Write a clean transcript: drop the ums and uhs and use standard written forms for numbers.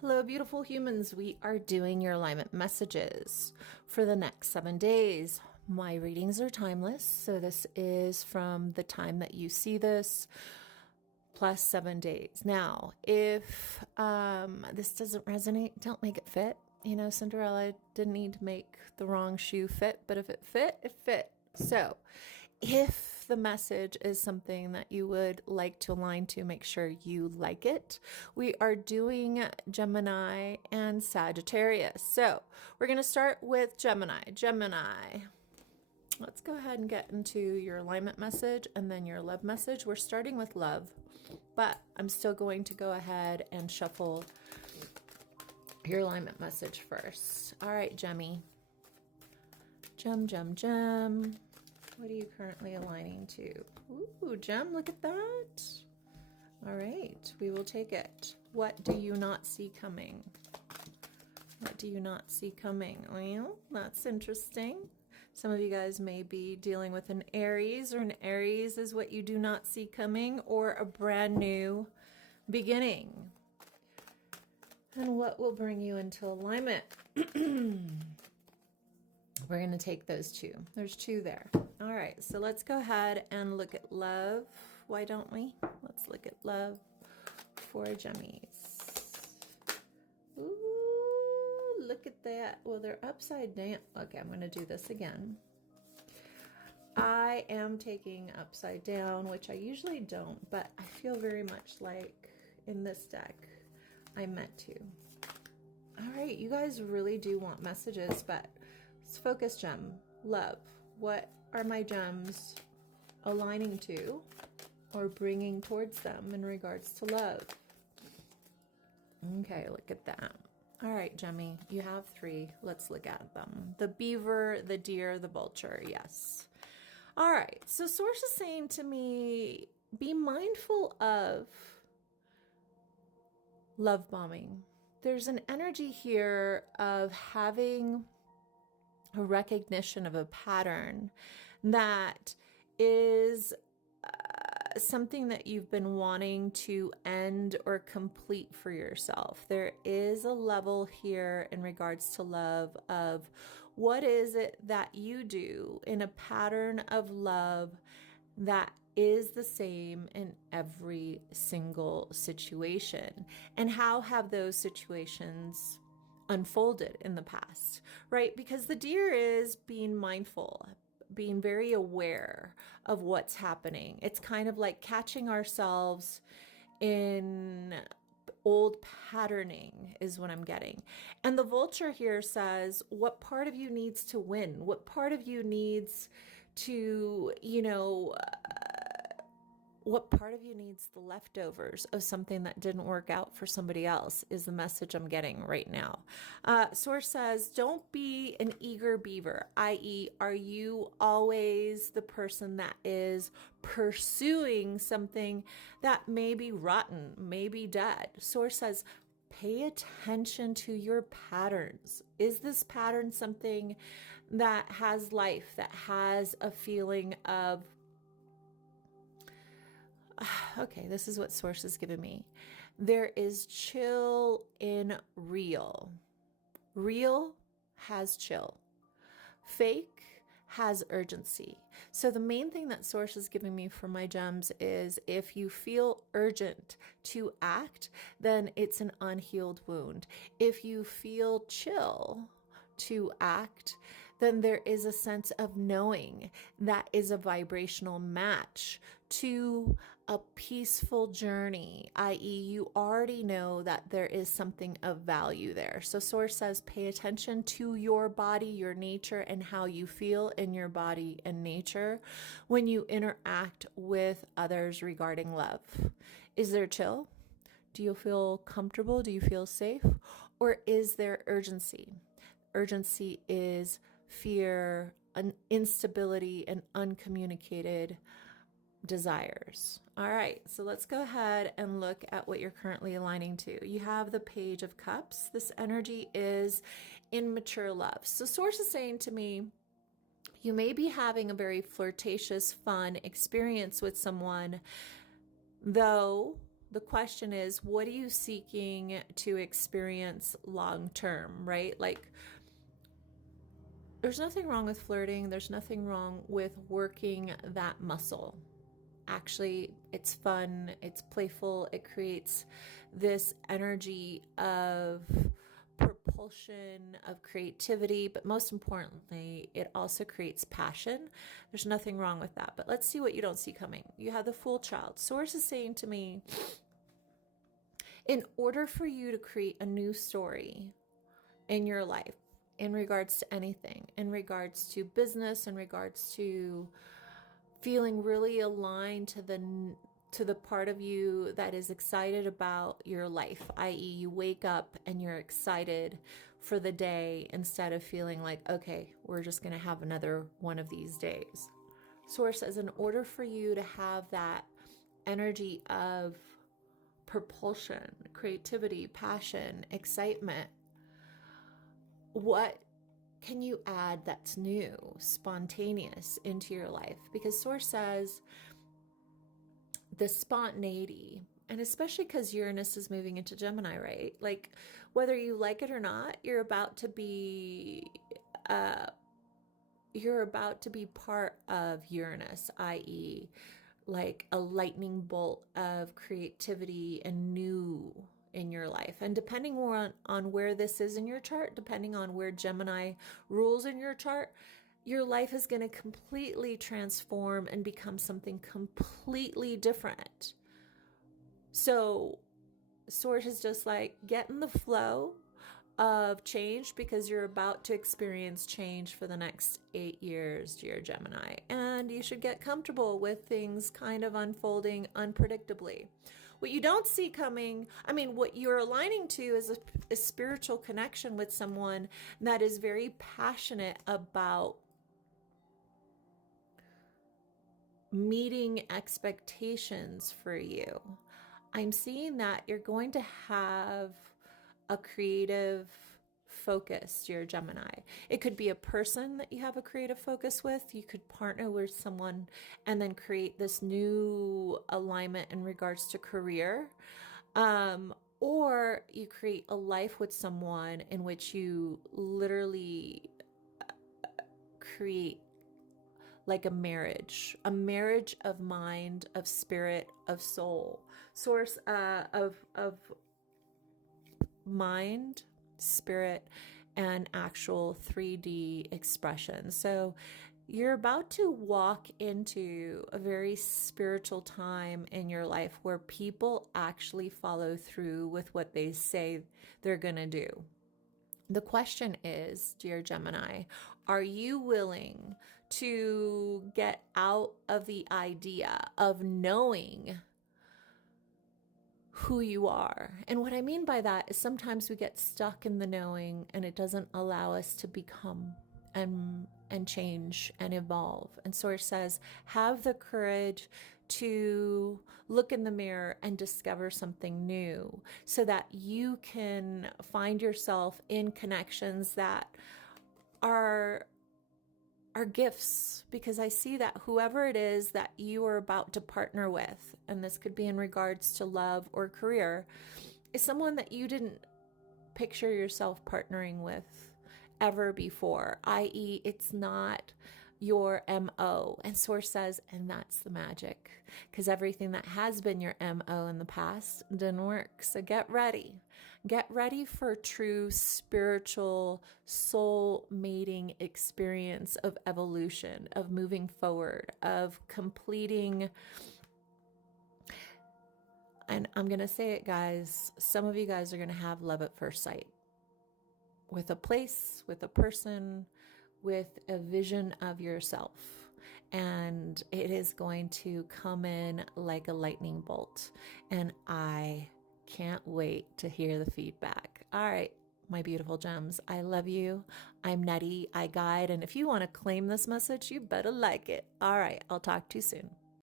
Hello, beautiful humans. We are doing your alignment messages for the next 7 days. My readings are timeless, so this is from the time that you see this plus 7 days. Now, if this doesn't resonate, don't make it fit. You know, Cinderella didn't need to make the wrong shoe fit, but if it fit, it fit. So, if the message is something that you would like to align to, make sure you like it. We are doing Gemini and Sagittarius. So, we're going to start with Gemini. Gemini. Let's go ahead and get into your alignment message and then your love message. We're starting with love, but I'm still going to go ahead and shuffle your alignment message first. All right, Gemmy. Gem. What are you currently aligning to? Ooh, Gem, look at that. All right, we will take it. What do you not see coming? What do you not see coming? Well, that's interesting. Some of you guys may be dealing with an Aries, or an Aries is what you do not see coming, or a brand new beginning. And what will bring you into alignment? We're going to take those two. There's two there. All right, so let's go ahead and look at love. Why don't we? Let's look at love for Gemmies. Ooh, look at that. Well, they're upside down. Okay, I'm going to do this again. I am taking upside down, which I usually don't, but I feel very much like in this deck, I meant to. All right, you guys really do want messages, but let's focus. Gem, love. What are my gems aligning to or bringing towards them in regards to love? Okay, look at that. All right, Gemmy, you have three. Let's look at them. The beaver, the deer, the vulture. Yes. All right, so Source is saying to me, be mindful of love bombing. There's an energy here of having a recognition of a pattern that is something that you've been wanting to end or complete for yourself. There is a level here in regards to love of what is it that you do in a pattern of love that is the same in every single situation, and how have those situations unfolded in the past, right? Because the deer is being mindful, being very aware of what's happening. It's kind of like catching ourselves in old patterning is what I'm getting. And the vulture here says, what part of you needs to win? What part of you needs to, what part of you needs the leftovers of something that didn't work out for somebody else is the message I'm getting right now. Source says, don't be an eager beaver, i.e., are you always the person that is pursuing something that may be rotten, may be dead? Source says, pay attention to your patterns. Is this pattern something that has life, that has a feeling of, okay, this is what Source has given me. There is chill in real. Real has chill. Fake has urgency. So the main thing that Source is giving me for my gems is if you feel urgent to act, then it's an unhealed wound. If you feel chill to act, then there is a sense of knowing that is a vibrational match to a peaceful journey, i.e., you already know that there is something of value there. So Source says, pay attention to your body, your nature, and how you feel in your body and nature when you interact with others regarding love. Is there chill? Do you feel comfortable? Do you feel safe? Or is there urgency? Urgency is fear, an instability, and uncommunicated desires. All right, so let's go ahead and look at what you're currently aligning to. You have the Page of Cups. This energy is immature love. So Source is saying to me, you may be having a very flirtatious, fun experience with someone, though the question is, what are you seeking to experience long term, right? Like, there's nothing wrong with flirting. There's nothing wrong with working that muscle. Actually, it's fun, it's playful, it creates this energy of propulsion, of creativity, but most importantly, it also creates passion. There's nothing wrong with that. But let's see what you don't see coming. You have the Fool child. Source is saying to me, in order for you to create a new story in your life, in regards to anything, in regards to business, in regards to feeling really aligned to the part of you that is excited about your life, i.e., you wake up and you're excited for the day instead of feeling like, okay, we're just going to have another one of these days. Source says, in order for you to have that energy of propulsion, creativity, passion, excitement, what can you add that's new, spontaneous into your life? Because Source says the spontaneity, and especially because Uranus is moving into Gemini, right? Like, whether you like it or not, you're about to be part of Uranus, i.e., like a lightning bolt of creativity and new in your life. And depending on where this is in your chart, depending on where Gemini rules in your chart, your life is going to completely transform and become something completely different. So Source is just like, get in the flow of change, because you're about to experience change for the next 8 years, dear Gemini. And you should get comfortable with things kind of unfolding unpredictably. What you don't see coming, what you're aligning to is a spiritual connection with someone that is very passionate about meeting expectations for you. I'm seeing that you're going to have a creative focus, dear Gemini. It could be a person that you have a creative focus with. You could partner with someone and then create this new alignment in regards to career. Or you create a life with someone in which you literally create like a marriage of mind, of spirit, of soul. Source of mind, spirit, and actual 3D expression. So you're about to walk into a very spiritual time in your life where people actually follow through with what they say they're going to do. The question is, dear Gemini, are you willing to get out of the idea of knowing who you are? And what I mean by that is sometimes we get stuck in the knowing and it doesn't allow us to become and change and evolve. And Source says, have the courage to look in the mirror and discover something new so that you can find yourself in connections that are gifts. Because I see that whoever it is that you are about to partner with, and this could be in regards to love or career, is someone that you didn't picture yourself partnering with ever before, i.e., it's not your MO. And Source says, and that's the magic, because everything that has been your MO in the past didn't work. So get ready. Get ready for true spiritual soul mating experience of evolution, of moving forward, of completing. And I'm going to say it, guys. Some of you guys are going to have love at first sight with a place, with a person, with a vision of yourself. And it is going to come in like a lightning bolt. And I can't wait to hear the feedback. All right, my beautiful gems, I love you. I'm Nery, I guide. And if you want to claim this message, you better like it. All right, I'll talk to you soon.